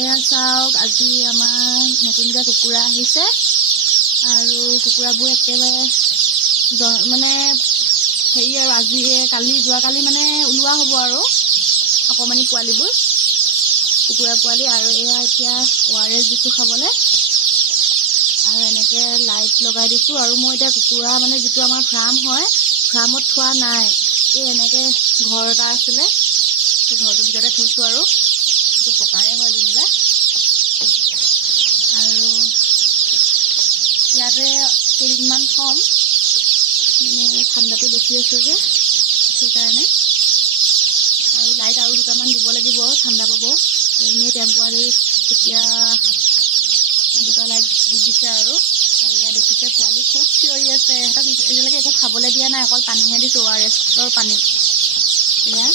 এয়া চাওক, আজি আমাৰ নতুনকৈ কুকুৰা আহিছে আৰু কুকুৰাবোৰ একেবাৰে মানে হেৰি আৰু আজি যোৱাকালি মানে ওলোৱা হ'ব আৰু অকণমানি পোৱালিবোৰ কুকুৰা পোৱালি। আৰু এয়া এতিয়া ORS দিছোঁ খাবলৈ আৰু এনেকৈ লাইট লগাই দিছোঁ। আৰু মই এতিয়া কুকুৰা মানে যিটো আমাৰ ফাৰ্ম হয়, ফাৰ্মত থোৱা নাই, এই এনেকৈ ঘৰ এটা আছিলে, সেই ঘৰটোৰ ভিতৰতে থৈছোঁ আৰু সেইটো পকাৰে হয় যেনিবা। আৰু ইয়াতে কেইদিনমান থ'ম, মানে ঠাণ্ডাটো বেছি আছে যে সেইকাৰণে। আৰু লাইট আৰু দুটামান দিব লাগিব, ঠাণ্ডা পাব। এনেই টেম্পোৱাৰী এতিয়া দুটা লাইট দি দিছে আৰু এয়া দেখিছে পোৱালি খুব চিঞৰি আছে। সিহঁতক এতিয়ালৈকে একো খাবলৈ দিয়া নাই, অকল পানীহে দিছোঁ, ORSৰ পানী। এয়া